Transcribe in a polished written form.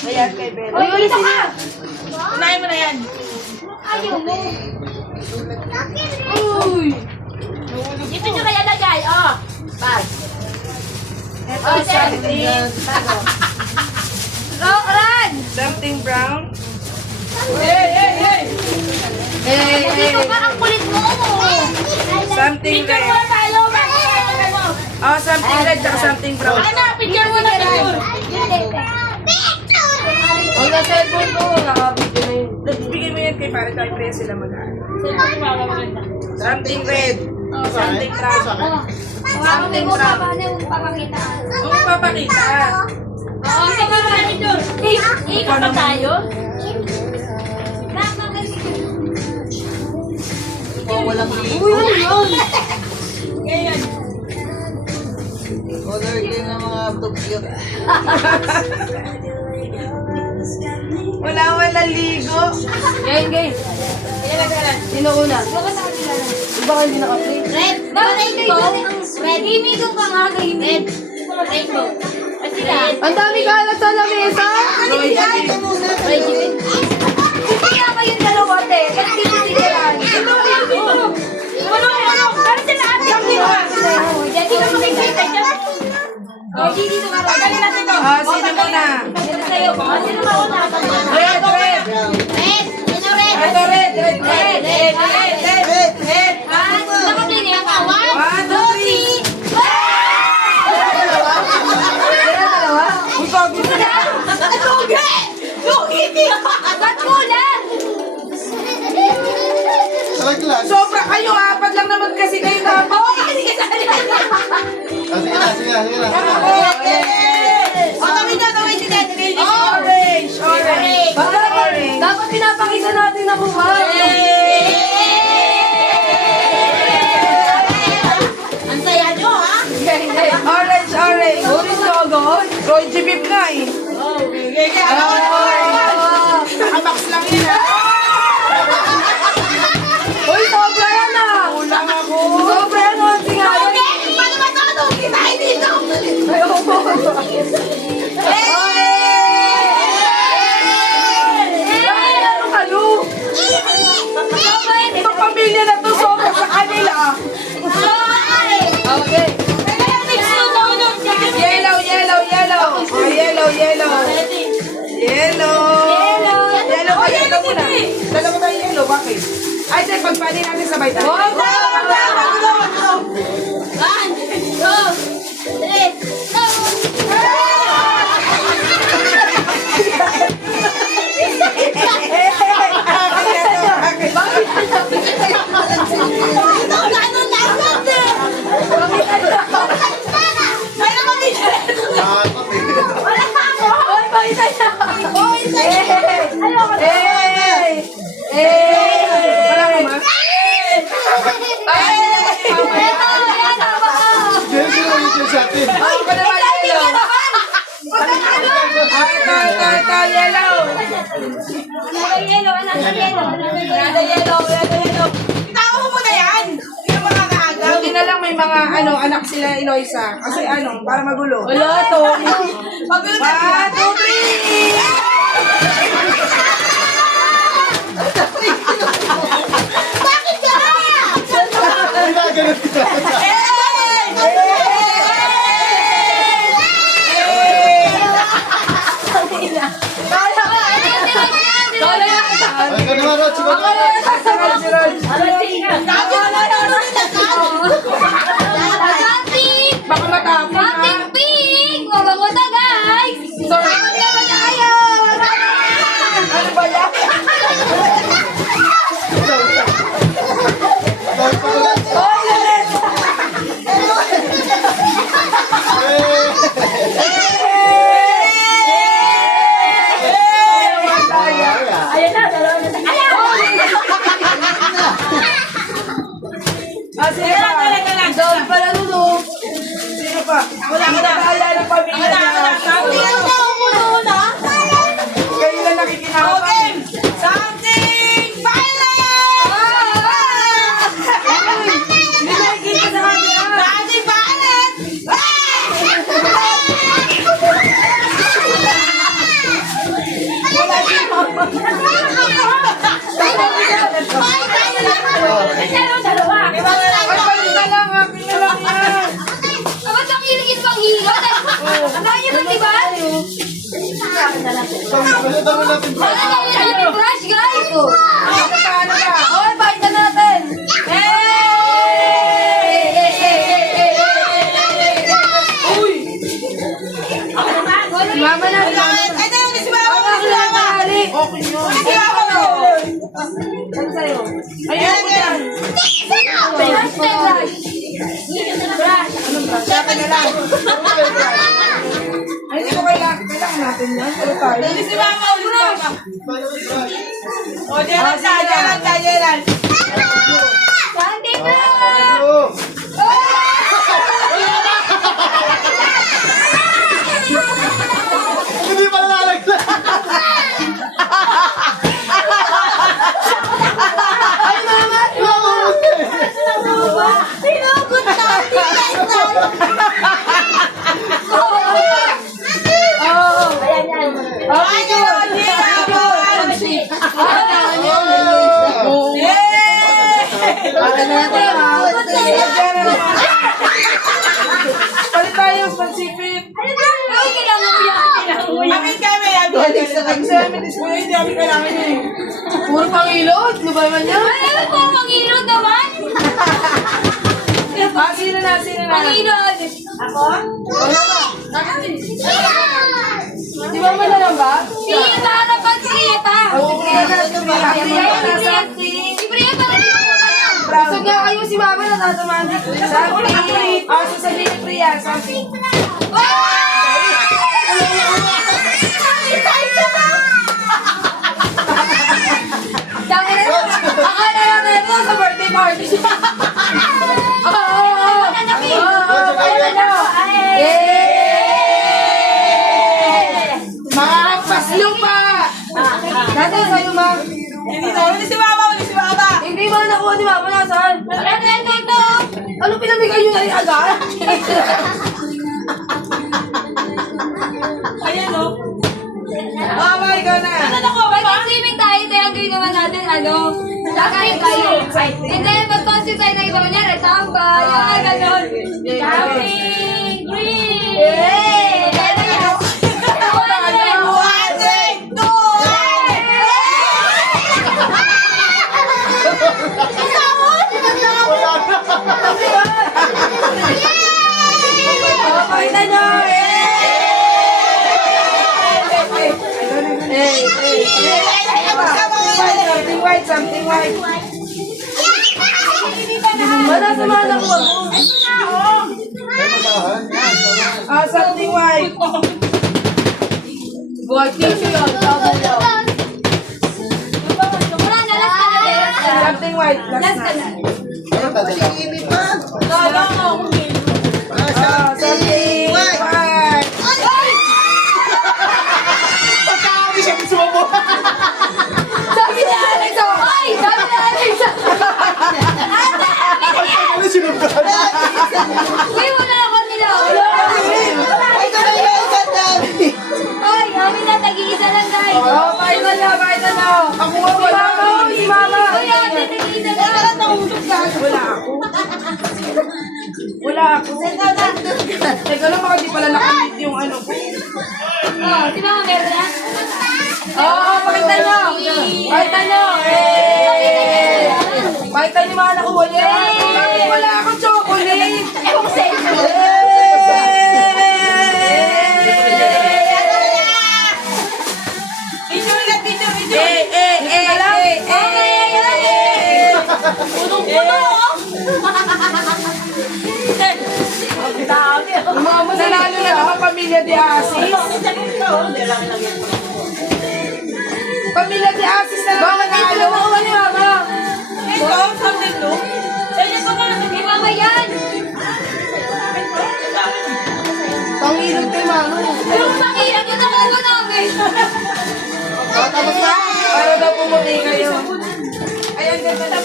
Ayan, kay Bella. Uy, ulit ka! Unahin mo na yan. Ayaw mo. Uy! Dito nyo kaya lagay, oh. Bag. Ito, Oh, something. Run! Something brown. Dito ka, ang kulit mo. Something Picture mo red. tayo. Oh, something red at something brown. Ano, picture mo na picture. Huwag na cellphone ko, nakabigyan na yun. Bigay mo yan kay pare tayo kaya sila mag-aaral. Something red. Something brown. Something brown. Papakita. Kung papakita. Oo, ikaw ba ba picture? Ikot pa tayo? Oh, walang ligo. Uy, ano yun? Ngayon. Color game ng mga Tokyo. Wala ligo. Game, game. Sino una? Iba ka hindi naka-play. Red. Rainbow. Red. Himigo ka nga. Red. Rainbow. At sila. Ang dami kalat sa lamesa! Roy, Regiment. Hindi nga kayong dalawa, te. Ba't tinititiran? Tulong! Para sila at yung dito. Diyan, dito makikita dyan. Reggie, dito ka. Tagalin natin to. Sino muna? Dito sa'yo. Sino mauna? Red, red. Red. Sino red? Ito, red, red, red. Red. Nakaplay niya ka. 1, 2, 3. Uy, sabi ko na. Ba't kulang? Sobra kayo, apat lang naman kasi kayo na. Sige na. Orange. Orange. Dapat pinapakita natin na buhay. Ang saya nyo, ha? Orange, orange. Orange na agad. Roy G. Beef nga eh. Nakabox lang yun ah. Uy, sobra yan ah! Kulang ako. Sobra yan, onsi nga yan. Paano ba ito? Ano? Kinain dito. Ay, opo. Ay, ano kayo? Itong pamilya na to, sobra sa kanila. Okay. Yellow, yellow, yellow. Oh, yellow, yellow. Yellow. Yellow ka, yellow muna. Dalawa tayo yellow, bakit? Ay, sir, pagpali natin sabay tayo. One, two, three, go! Uy, pakita niya. Wala ka ma? Ito, yellow. Buti na lang may mga anak sila Eloisa. Kasi para magulo. Wala to. 1, 2, 3! Baka matapos na. Something pink! Mabango na, guys! Sorry. Ano ba yan? Ayan na, dalawa na. Ayan! Sige pa. Crush, guys! Ano ka? Hoy, pakita natin! Uy! Mama na! Ay, tayo, si Mama! Si Mama! Okay yun. Si Mama! Saan sa'yo? Ayun ko yan. Crush na crush! Crush! Siyempre na lang. Ay, hindi ko kailangan natin yan. Pero tayo. Si Mama, ulit Mama. O, diyan lang. Sandy Crush! Hindi pa nalalaglag. Sinugot natin! Ayan yan. Ay, yun! Palit tayo, Pacific. Ay, kailangan mo yan. Amin kami. Hindi kami kailangan yun. Puro pangilot. Ano ba naman yan? Ay, po, pangilot naman. Sino na? Pangilot. Ako? Wala na. Di ba lang ba? Siyata, dapat siyata. Si Priya, parang di mo yan. Gusto nga kayo si Mama na tatamaan. Sabi. Sasabihin ni Priya, sabi. Akala natin ito sa birthday party siya. Mga paslupa! Dati sa'yo, Ma. Hindi si Mama. Hindi ba nakuha ni Mama nasaan? Ito. Ano pinamigay nyo na rin agad? Ayan o. Mama, ikaw na. Mag-swimming tayo, kaya ang gawin naman natin, lagay tayo. And then, mag-concert tayo na iba niya, retamba, yung gano'n. Shopping! Green! Yay! Kaya yan. Pakita nyo! Something white. Wala sa mga nakuha mo. Something white. Buhat tissue yun, tama nyo. Wala na, last ka na. Something white. Last ka na. Something white. Sabi ni Alex, ay! Sabi ni Alex! Ano sinubukan? Uy, wala ako nila. Ay, kami na, tag-iisa lang guys. Pakita nyo. Ako nga Si Mama. Uy, ate, tag-iisa lang. Wala ako. Teka lang, baka di pala nakamit yung ano ko. Oh, si Mama meron na? Oo, pakita nyo. Pakita nyo mga nakuha niya. Bakit wala akong chocolate? Ewan ko sa inyo. Nanalo na naman Pamilya de Asis. Pamilya de Asis na naman nanalo. Nakuha ni Mama. Ito, something to. Ni Mama yan. Pangilot kay Mama. Yung pangilan yung nakuha namin. Tapos na, para daw pumuti kayo. Ayan, ganda na.